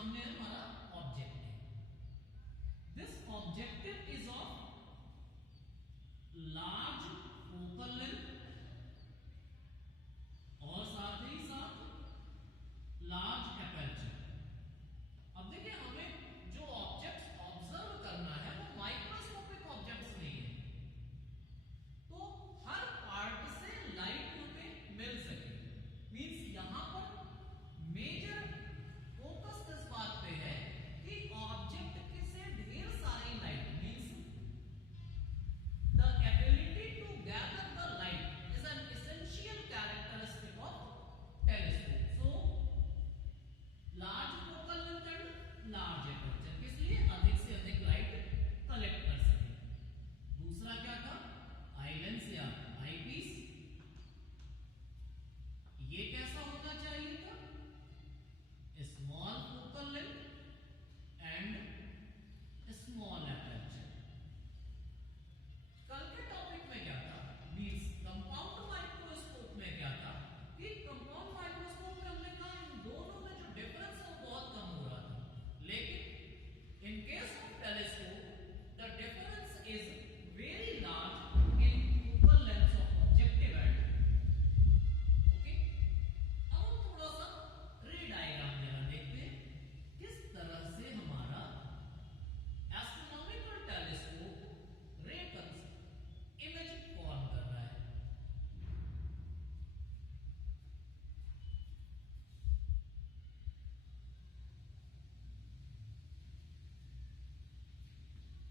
सामने हमारा objective, this objective is of large focal length और साथ ही साथ लार्ज एपर्चर। अब देखिए हमें जो ऑब्जेक्ट्स ऑब्जर्व करना है वो माइक्रोस्कोपिक ऑब्जेक्ट्स नहीं है, तो हर पार्ट से लाइट हमें मिल सके। मींस यहां पर मेजर फोकस इस बात पे है कि ऑब्जेक्ट से ढेर सारी light, means the ability to gather the light is an essential characteristic of telescope. So large focal length and large aperture, इसलिए अधिक से अधिक लाइट कलेक्ट कर सके। दूसरा क्या था, आई लेंस या आई पीस, ये कैसा होना चाहिए था, small focal length and small aperture. कल के टॉपिक में क्या था, मींस कंपाउंड माइक्रोस्कोप में क्या था कि कंपाउंड माइक्रोस्कोप में हमने कहा इन दोनों में जो डिफरेंस है वो बहुत कम हो रहा था, लेकिन in case of telescope the difference is very large in focal length of objective and okay. अब हम थोड़ा सा रे डायग्राम जरा देखते हैं किस तरह से हमारा एस्ट्रोनॉमिकल टेलीस्कोप रे इमेज फॉर्म कर रहा है।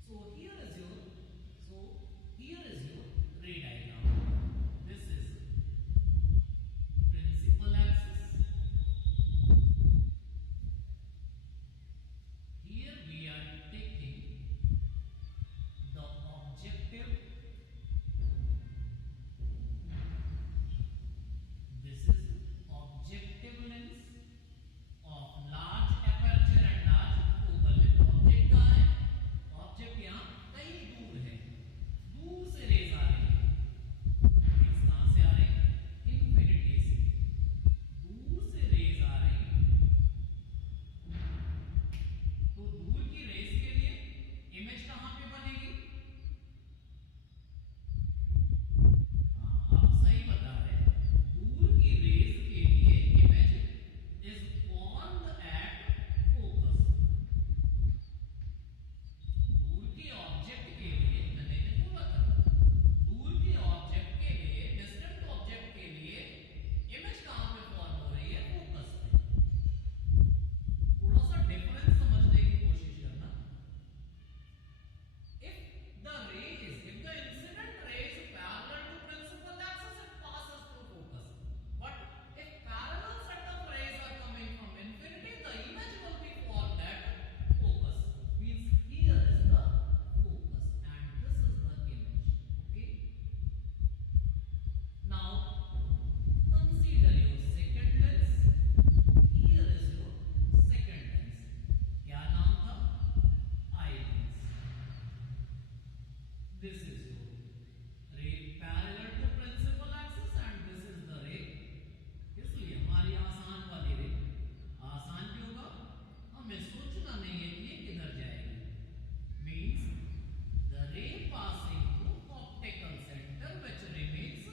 So here is your ray diagram. This is principal axis. Here we are taking the objective. This is objective lens of large aperture and large focal length. Object कहाँ है? Object यहाँ कहीं दूर है, दूर से रेज आ रही है। कहां से आ रही है? इंफिनिटी से दूर से रेज आ रही है। तो दूर की रेज के लिए इमेज कहां पे बनेगी? आप सही बता रहे हैं, दूर की रेज के लिए image is formed at focus. दूर के ऑब्जेक्ट के लिए मैंने बोला था, दूर के ऑब्जेक्ट के लिए, डिस्टेंट ऑब्जेक्ट के लिए इमेज कहां पे फॉर्म हो रही है? फोकस पे। थोड़ा सा डिफरेंस समझने की कोशिश करना। If the incident ray is parallel to principal axis, it passes through focus. But if parallel set of rays are coming from infinity, the image will be formed at focus. Means here is the focus and this is the image. Okay. Now consider your second lens. Here is your second lens. क्या नाम था? Eye lens. This is your ray parallel to principal axis and this is the ray. इसलिए हमारी आसान वाली रे, आसान क्यों होगा? हमें सोचना नहीं है कि ये किधर जाएगी। Means the ray passing through optical center which remains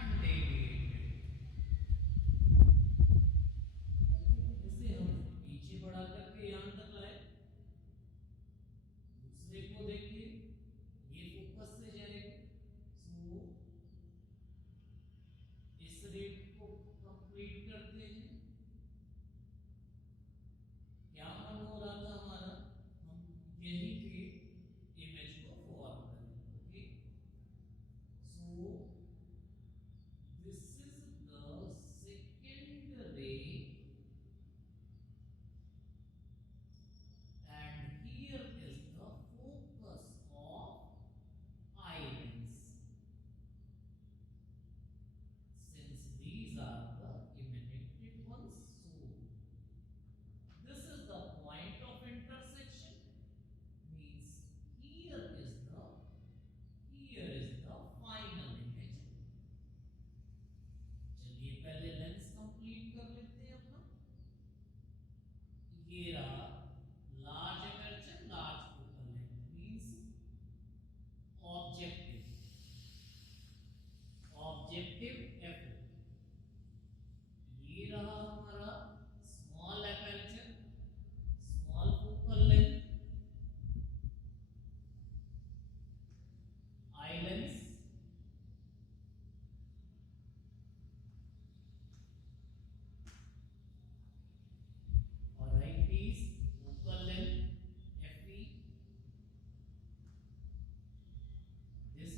undeviated. इसे हम पीछे बढ़ा करके यहां तक लाए। दूसरे को देखिए, ये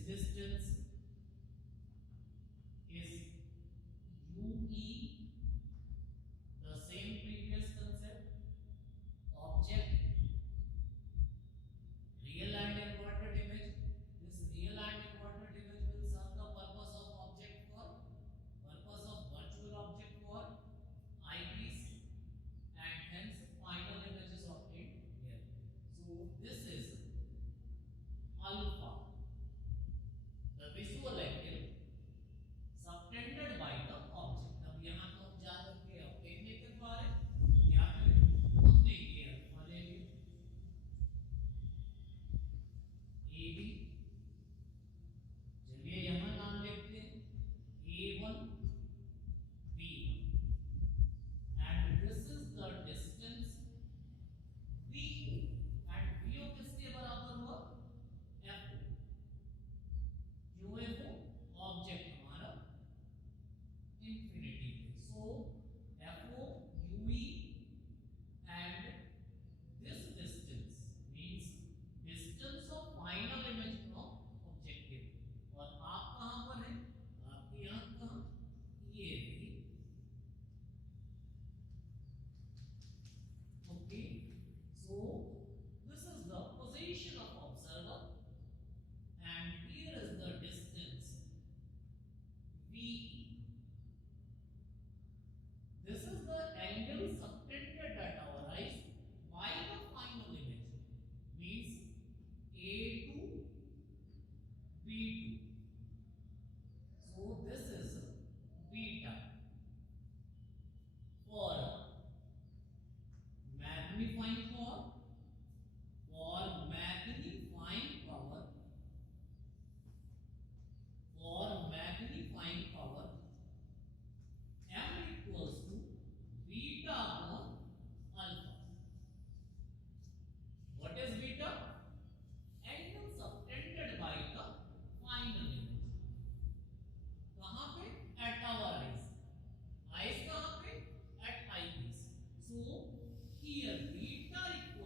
distance is UE, the same previous concept. Object, real and inverted image. This real and inverted image will serve the purpose of object for purpose of virtual object for eyepiece, and hence final image is obtained here. So this is alpha, the visual angle subtended by the object. अब यहाँ तो हम जान रखे हैं देखने के द्वारा क्या करें, हम देखिए अल्फा ले लिए AB, चलिए यहाँ नाम लिखते हैं A1 B1, and this is the distance VO, and VO किसके बराबर हुआ FO, क्यों FO, ऑब्जेक्ट हमारा infinity पे, so FO UE, and this distance means distance of final image from objective. और आप कहां पर है, आपकी आंख कहां, ये रही, okay. So this is the position of observer, and here is the distance VE. This is the angle subtended at our eyes by the final image, means A to B2. So this is beta. For magnifying power, m equals to beta upon alpha. What is beta? Angle subtended by the final image. कहाँ पे? At our eyes. Eyes कहाँ पे? At eyepiece. So here beta equals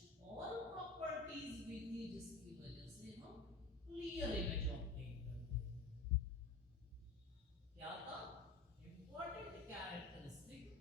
कुछ और प्रॉपर्टीज भी थी जिसकी वजह से हम क्लियर इमेज ऑब्टेन करते हैं। क्या था? Important characteristic